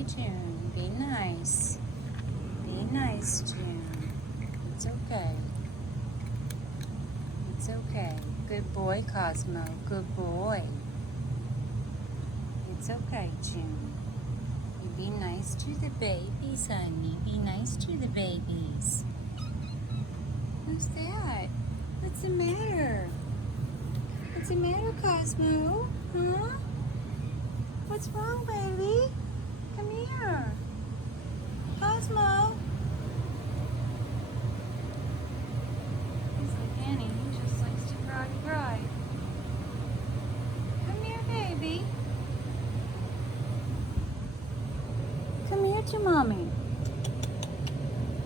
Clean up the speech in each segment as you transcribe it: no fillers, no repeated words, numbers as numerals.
baby June. Be nice. Be nice, June. It's okay. It's okay. Good boy, Cosmo. Good boy. It's okay, June. You be nice to the babies, honey. Be nice to the babies. Who's that? What's the matter? What's the matter, Cosmo? Huh? What's wrong, baby? Come here. Cosmo. He's like Annie. He just likes to cry. Come here, baby. Come here to mommy.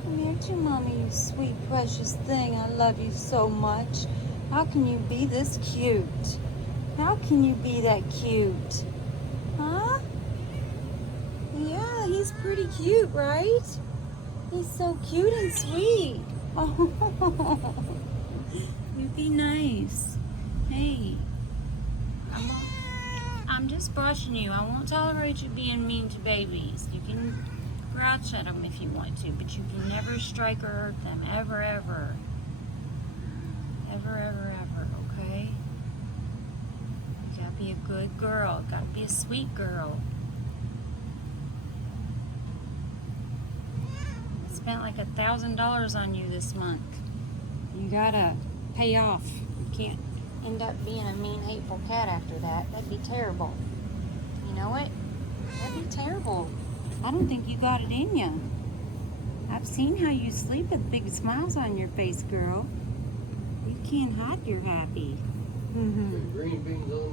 Come here to mommy, you sweet, precious thing. I love you so much. How can you be this cute? How can you be that cute? Huh? Yeah, he's pretty cute, right? He's so cute and sweet. Oh, you be nice. Hey, I'm just brushing you. I won't tolerate you being mean to babies. You can grouch at them if you want to, but you can never strike or hurt them, ever, ever. Ever, ever, ever, okay? You gotta be a good girl. Gotta be a sweet girl. I spent like $1,000 on you this month. You gotta pay off. You can't end up being a mean, hateful cat after that. That'd be terrible. You know it? That'd be terrible. I don't think you got it in you. I've seen how you sleep with big smiles on your face, girl. You can't hide you're happy. Green beans on